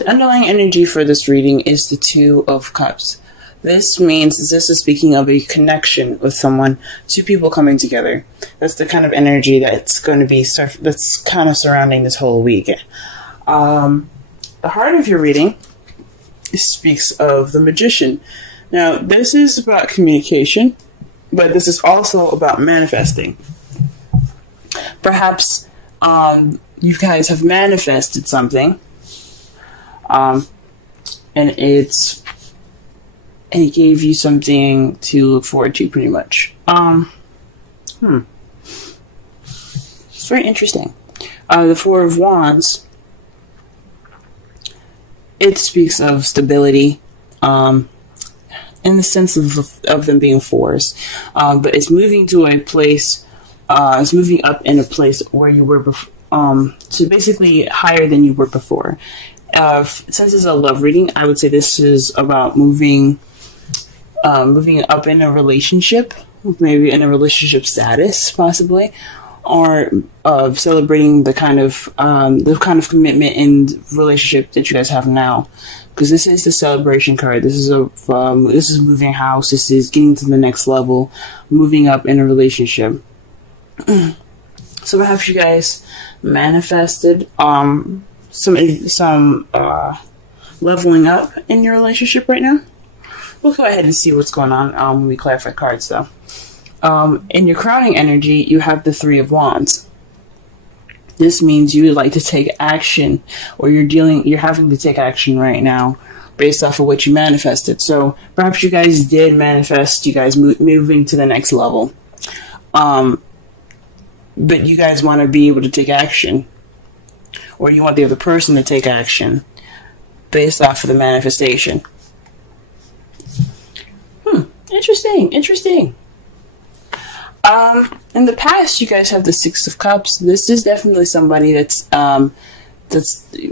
The underlying energy for this reading is the Two of Cups. This means this is speaking of a connection with someone, two people coming together. That's the kind of energy that's going to be that's kind of surrounding this whole week. The heart of your reading speaks of the Magician. Now, this is about communication, but this is also about manifesting. Perhaps you guys have manifested something, and it gave you something to look forward to, pretty much. It's very interesting. The Four of Wands, it speaks of stability, in the sense of them being fours, but it's moving to a place. It's moving up in a place where you were before, so basically higher than you were before. Since it's a love reading, I would say this is about moving up in a relationship, maybe in a relationship status, possibly, or celebrating the kind of commitment and relationship that you guys have now. Because this is the celebration card. This is moving house. This is getting to the next level, moving up in a relationship. So perhaps you guys manifested some leveling up in your relationship right now. We'll go ahead and see what's going on when we clarify cards, though. In your crowning energy, you have the Three of Wands. This means you would like to take action, or you're having to take action right now based off of what you manifested. So perhaps you guys did manifest you guys moving to the next level. But you guys want to be able to take action, or you want the other person to take action based off of the manifestation. Interesting. In the past, you guys have the Six of Cups. This is definitely somebody that's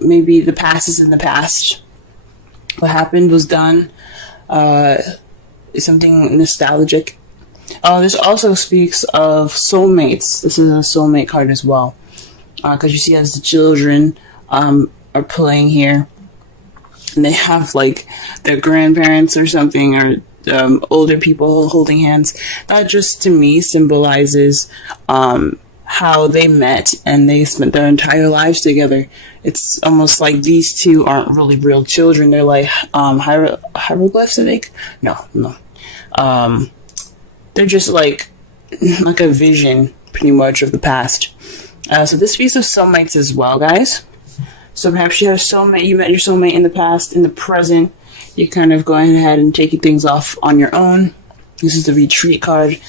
maybe the past is in the past. What happened was done. Something nostalgic. This also speaks of soulmates. This is a soulmate card as well. Because you see as the children are playing here, and they have like their grandparents or something, or older people holding hands. That just to me symbolizes how they met and they spent their entire lives together. It's almost like these two aren't really real children. They're like hieroglyphs, I think. No. They're just like a vision, pretty much, of the past. So this speaks of soulmates as well, guys. So perhaps you have soulmate. You met your soulmate in the past. In the present, you're kind of going ahead and taking things off on your own. This is the Retreat card.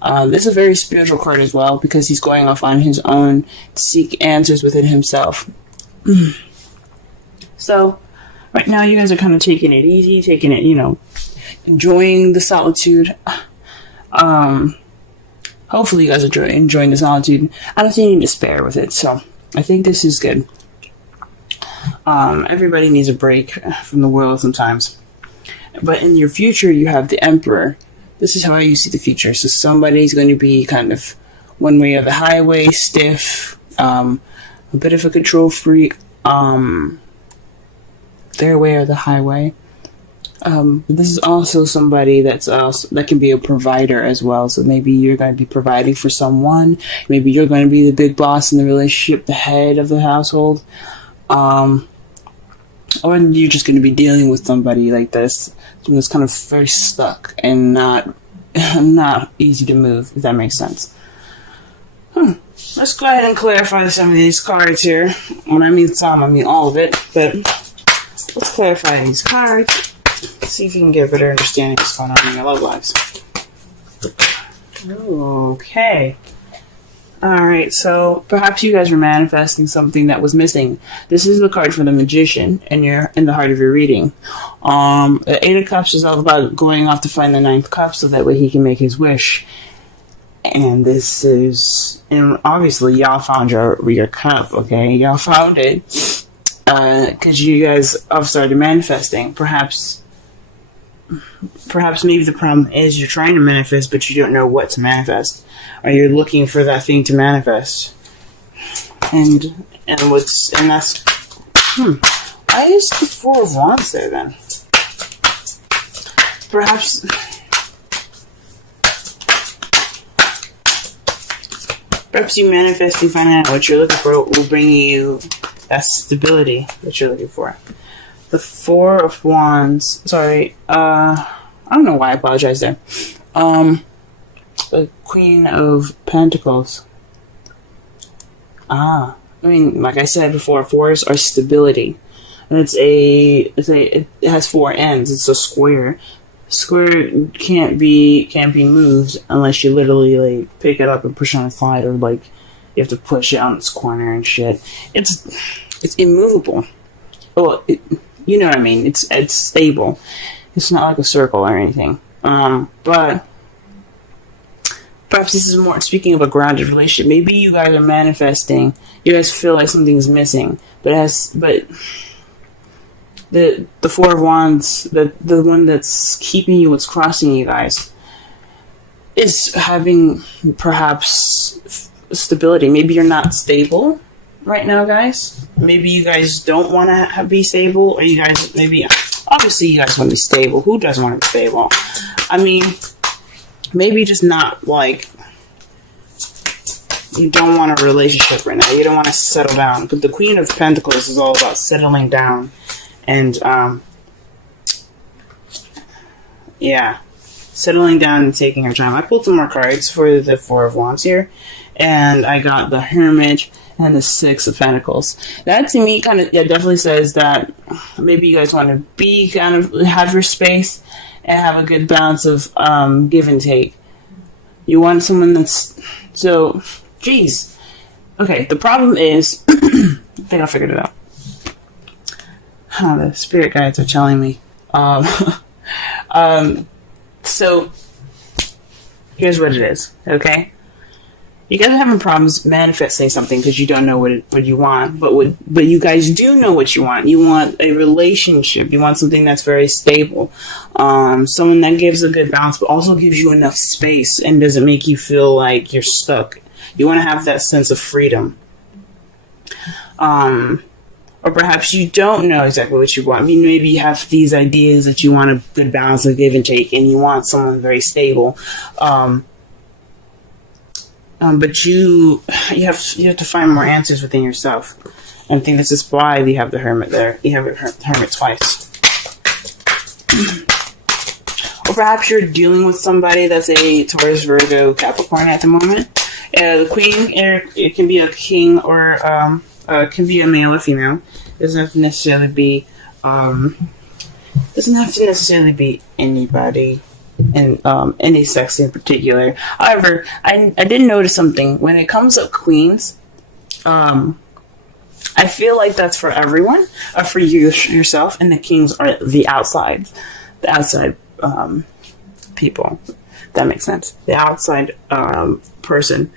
This is a very spiritual card as well, because he's going off on his own to seek answers within himself. So right now, you guys are kind of taking it easy, enjoying the solitude. Hopefully you guys are enjoying the solitude. I don't see any despair with it, so I think this is good. Everybody needs a break from the world sometimes. But in your future, you have the Emperor. This is how you see the future. So somebody's going to be kind of one way or the highway, stiff, a bit of a control freak, their way or the highway. This is also somebody that can be a provider as well. So maybe you're going to be providing for someone. Maybe you're going to be the big boss in the relationship, the head of the household. Or you're just going to be dealing with somebody like this, someone that's kind of very stuck and not easy to move, if that makes sense. Let's go ahead and clarify some of these cards here. When I mean some, I mean all of it. But let's clarify these cards. See if you can get a better understanding of what's going on in your love lives. Okay. Alright, so perhaps you guys were manifesting something that was missing. This is the card for the Magician in the heart of your reading. The Eight of Cups is all about going off to find the Ninth Cup so that way he can make his wish. And obviously y'all found your cup, okay? Y'all found it. Because you guys have started manifesting. Perhaps maybe the problem is you're trying to manifest, but you don't know what to manifest. Or you're looking for that thing to manifest. And that's I used the Four of Wands there then. Perhaps you manifesting finding out what you're looking for will bring you that stability that you're looking for. The Four of Wands. Sorry, I don't know why I apologize there. The Queen of Pentacles. I mean, like I said before, fours are stability, and it has four ends. It's a square. Square can't be moved unless you literally like pick it up and push on a slide, or like you have to push it on its corner and shit. It's immovable. Well, you know what I mean. It's stable. It's not like a circle or anything. But perhaps this is more speaking of a grounded relationship. Maybe you guys are manifesting. You guys feel like something's missing, but the Four of Wands, the one that's keeping you, what's crossing you guys, is having perhaps stability. Maybe you're not stable right now, guys. Maybe you guys don't want to be stable, or you guys obviously you guys want to be stable. Who doesn't want to be stable? I mean, maybe just not like you don't want a relationship right now. You don't want to settle down. Because the Queen of Pentacles is all about settling down. And, yeah, settling down and taking your time. I pulled some more cards for the Four of Wands here, and I got the Hermit and the Six of Pentacles. That to me definitely says that maybe you guys want to have your space and have a good balance of give and take. You want someone that's geez. Okay, the problem is, I think I figured it out. The spirit guides are telling me. So here's what it is, okay? You guys are having problems manifesting something because you don't know what you want, but you guys do know what you want. You want a relationship. You want something that's very stable. Someone that gives a good balance, but also gives you enough space and doesn't make you feel like you're stuck. You want to have that sense of freedom. Or perhaps you don't know exactly what you want. I mean, maybe you have these ideas that you want a good balance of give and take, and you want someone very stable. But you have to find more answers within yourself. And I think this is why we have the Hermit there. You have the Hermit twice. Or perhaps you're dealing with somebody that's a Taurus, Virgo, Capricorn at the moment. The Queen, it can be a king or it can be a male or female. It doesn't have to necessarily be anybody in any sex in particular. However, I did notice something when it comes up queens. I feel like that's for everyone, for yourself, and the kings are the outside people. That makes sense. The outside person.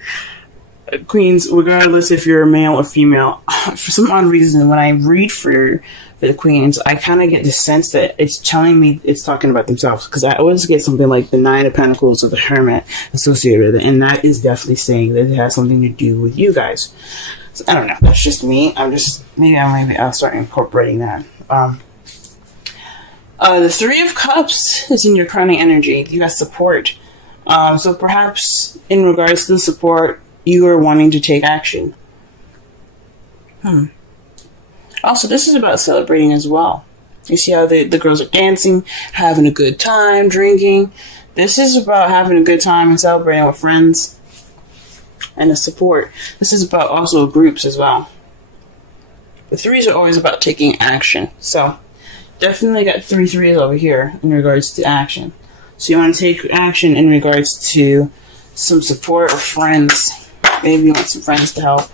Queens, regardless if you're a male or female, for some odd reason, when I read for the queens, I kind of get the sense that it's telling me it's talking about themselves, because I always get something like the Nine of Pentacles or the Hermit associated with it, and that is definitely saying that it has something to do with you guys. So, I don't know. That's just me. Maybe I'll start incorporating that. The Three of Cups is in your crowning energy. You got support. So perhaps in regards to the support, you are wanting to take action. Also, this is about celebrating as well. You see how the girls are dancing, having a good time, drinking. This is about having a good time and celebrating with friends and the support. This is about also groups as well. The threes are always about taking action. So, definitely got 3 threes over here in regards to action. So you want to take action in regards to some support or friends. Maybe you want some friends to help.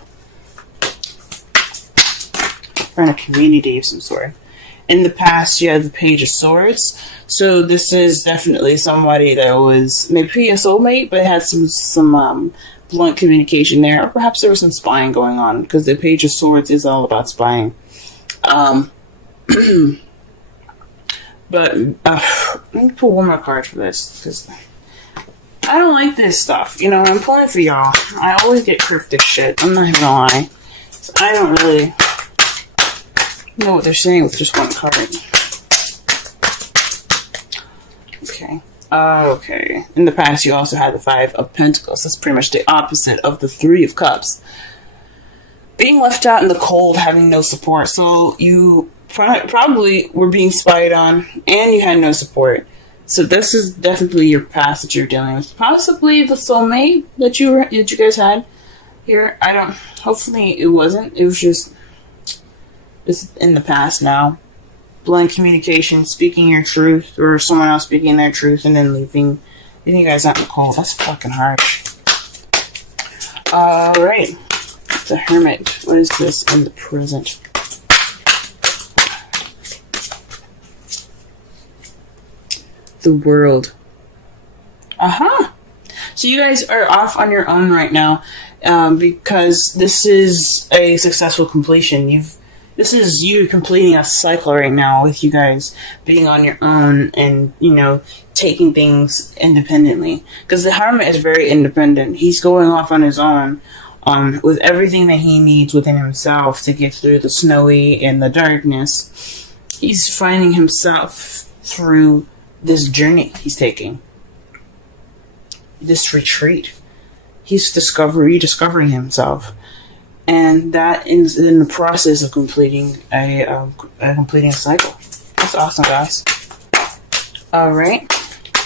Or in a community of some sort. In the past, you had the Page of Swords. So this is definitely somebody that was maybe a soulmate, but had some blunt communication there. Or perhaps there was some spying going on, because the Page of Swords is all about spying. But let me pull one more card for this, because I don't like this stuff. You know, I'm pulling for y'all. I always get cryptic shit. I'm not even gonna lie. So I don't really know what they're saying with just one card. Okay. Okay. In the past, you also had the Five of Pentacles. That's pretty much the opposite of the Three of Cups. Being left out in the cold, having no support. So you probably were being spied on, and you had no support. So this is definitely your past that you're dealing with. Possibly the soulmate that you guys had here. I don't. Hopefully it wasn't. It was just in the past now. Blunt communication, speaking your truth, or someone else speaking their truth, and then leaving you guys out in the cold. That's fucking harsh. Alright. The Hermit. What is this in the present? The World. So you guys are off on your own right now, because this is a successful completion. This is you completing a cycle right now with you guys being on your own and, you know, taking things independently. Because the Hermit is very independent. He's going off on his own, with everything that he needs within himself to get through the snowy and the darkness. He's finding himself through this journey he's taking. This retreat. He's rediscovering himself. And that is in the process of completing a cycle. That's awesome, guys. Alright.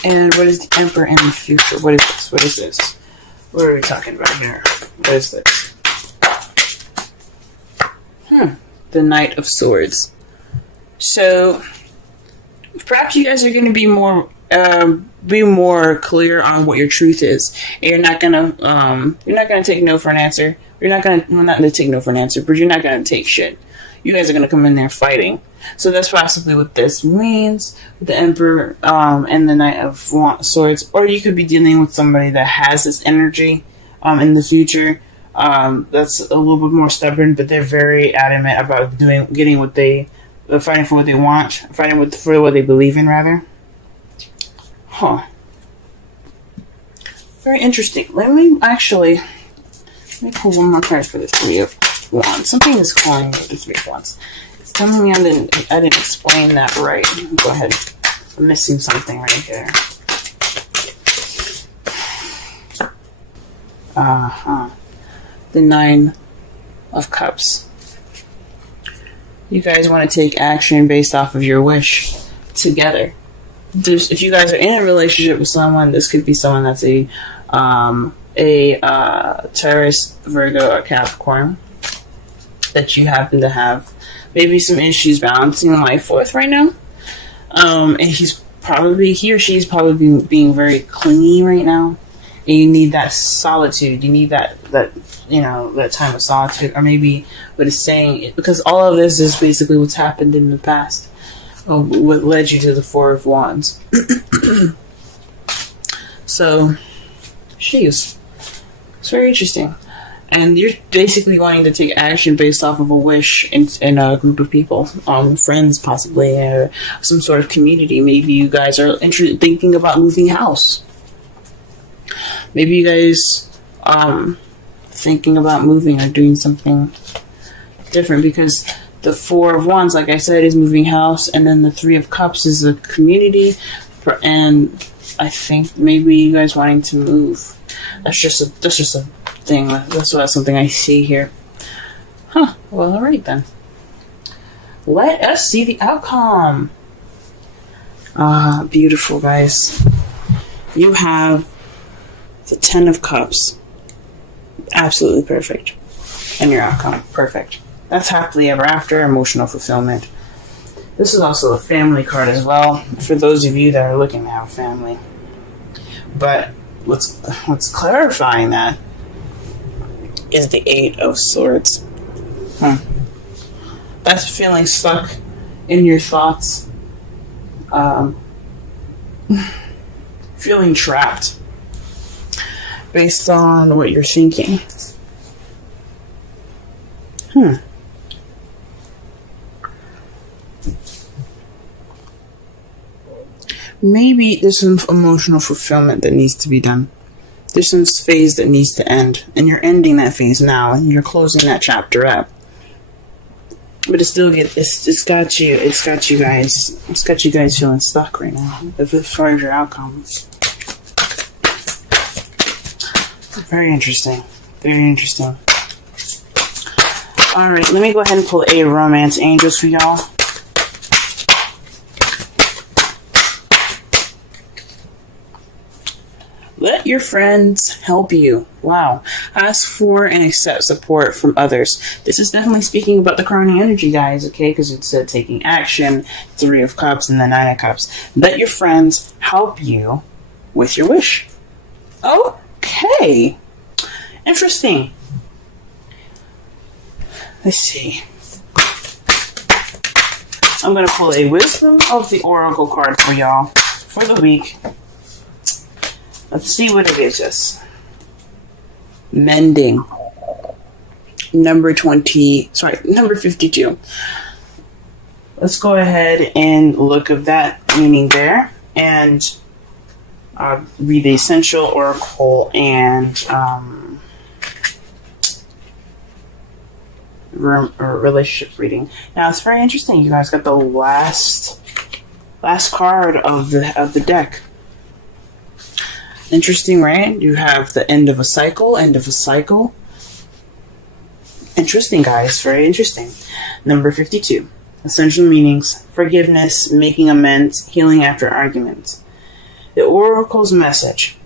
And what is the Emperor in the future? What is this? What is this? What are we talking about here? What is this? The Knight of Swords. So, perhaps you guys are going to be more clear on what your truth is. And you're not gonna take no for an answer. Not gonna take no for an answer, but you're not gonna take shit. You guys are gonna come in there fighting. So that's possibly what this means with the Emperor and the Knight of Swords. Or you could be dealing with somebody that has this energy in the future. That's a little bit more stubborn, but they're very adamant about fighting for what they want, for what they believe in, rather. Very interesting. Let me pull one more card for the Three of Wands. Something is calling me the Three of Wands. It's telling me I didn't explain that right. Go ahead. I'm missing something right here. The Nine of Cups. You guys want to take action based off of your wish together. If you guys are in a relationship with someone, this could be someone that's a Taurus, Virgo, or Capricorn that you happen to have maybe some issues balancing life with right now. And he or she is probably being very clingy right now. And you need that solitude. You need that time of solitude, or maybe what it's saying, because all of this is basically what's happened in the past. What led you to the Four of Wands. So, sheesh. It's very interesting. And you're basically wanting to take action based off of a wish in a group of people. Friends, possibly, or some sort of community. Maybe you guys are thinking about moving house. Maybe you guys thinking about moving or doing something different, because the Four of Wands, like I said, is moving house, and then the Three of Cups is a community, and I think maybe you guys wanting to move. That's just a thing. That's something I see here. Well, alright then. Let us see the outcome. Beautiful, guys. You have the Ten of Cups. Absolutely perfect. And your outcome, perfect. That's happily ever after, emotional fulfillment. This is also a family card as well, for those of you that are looking to have family. But what's clarifying that is the Eight of Swords. That's feeling stuck in your thoughts. Feeling trapped based on what you're thinking. Maybe there's some emotional fulfillment that needs to be done. There's some phase that needs to end, and you're ending that phase now, and you're closing that chapter up. But it's got you guys feeling stuck right now as far as your outcome. Very interesting. Very interesting. Alright, let me go ahead and pull a romance angels for y'all. Let your friends help you. Wow. Ask for and accept support from others. This is definitely speaking about the crowning energy, guys, okay? Because it said taking action, 3 of Cups, and the 9 of Cups. Let your friends help you with your wish. Okay. Interesting. Let's see. I'm going to pull a Wisdom of the Oracle card for y'all for the week. Let's see what it gives us. Mending. Number 52. Let's go ahead and look at that meaning there. And read the Essential Oracle and relationship reading. Now it's very interesting. You guys got the last card of the deck. Interesting, right? You have the end of a cycle. Interesting, guys. Very interesting. Number 52. Essential meanings. Forgiveness, making amends, healing after arguments. The Oracle's message.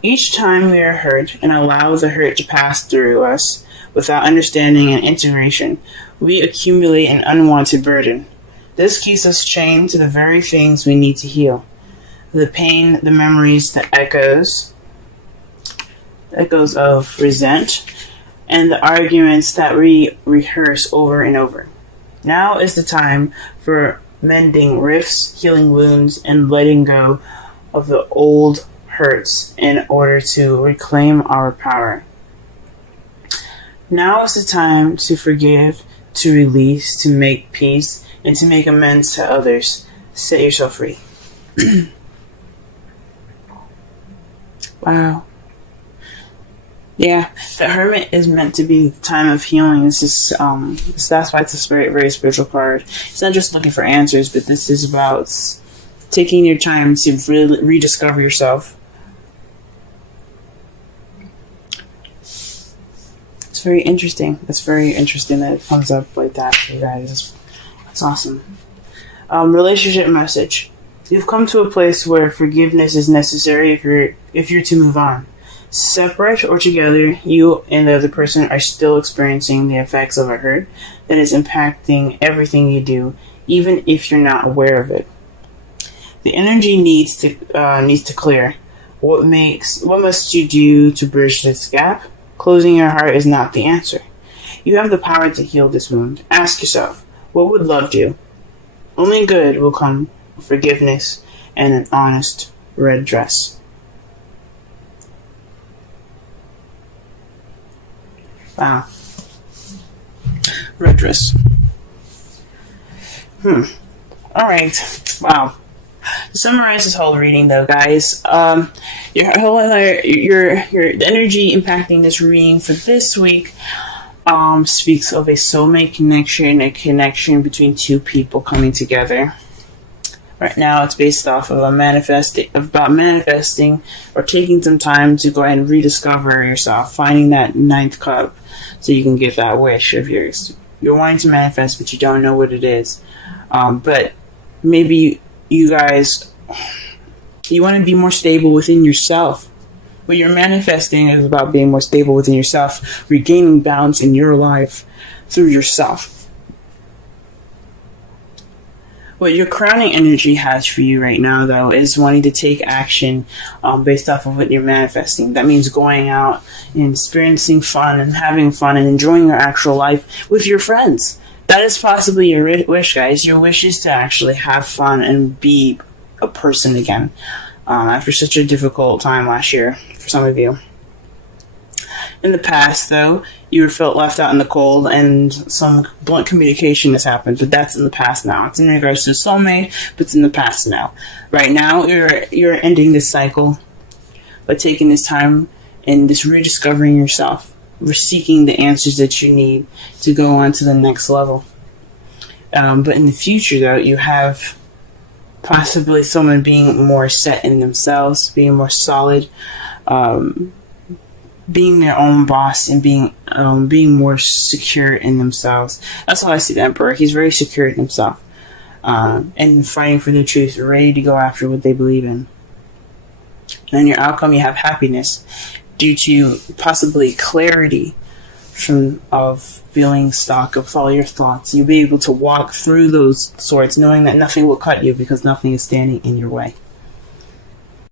Each time we are hurt and allow the hurt to pass through us without understanding and integration, we accumulate an unwanted burden. This keeps us chained to the very things we need to heal. The pain, the memories, the echoes of resent, and the arguments that we rehearse over and over. Now is the time for mending rifts, healing wounds, and letting go of the old hurts in order to reclaim our power. Now is the time to forgive, to release, to make peace, and to make amends to others. Set yourself free. Wow. Yeah, the Hermit is meant to be the time of healing. This is that's why it's a very spiritual card. It's not just looking for answers, but this is about taking your time to really rediscover yourself. It's very interesting. It's very interesting that it comes up like that for you guys. That's awesome. Relationship message. You've come to a place where forgiveness is necessary if you're to move on. Separate or together, you and the other person are still experiencing the effects of a hurt that is impacting everything you do, even if you're not aware of it. The energy needs to clear. What must you do to bridge this gap? Closing your heart is not the answer. You have the power to heal this wound. Ask yourself, what would love do? Only good will come. Forgiveness and an honest red dress. Wow. Red dress. Alright. Wow. To summarize this whole reading though, guys, the energy impacting this reading for this week speaks of a soulmate connection, a connection between two people coming together. Right now, it's based off of manifesting or taking some time to go ahead and rediscover yourself, finding that 9th cup so you can get that wish of yours. You're wanting to manifest, but you don't know what it is. But maybe you guys, you want to be more stable within yourself. What you're manifesting is about being more stable within yourself, regaining balance in your life through yourself. What your crowning energy has for you right now, though, is wanting to take action based off of what you're manifesting. That means going out and experiencing fun and having fun and enjoying your actual life with your friends. That is possibly your wish, guys. Your wish is to actually have fun and be a person again after such a difficult time last year for some of you. In the past, though, you felt left out in the cold and some blunt communication has happened, but that's in the past now. It's in regards to soulmate, but it's in the past now. Right now, you're ending this cycle by taking this time and just rediscovering yourself. We're seeking the answers that you need to go on to the next level. But in the future, though, you have possibly someone being more set in themselves, being more solid, being their own boss, and being more secure in themselves. That's how I see the Emperor. He's very secure in himself, and fighting for the truth, ready to go after what they believe in. And in your outcome, you have happiness due to possibly clarity of feeling stock of all your thoughts. You'll be able to walk through those swords knowing that nothing will cut you because nothing is standing in your way.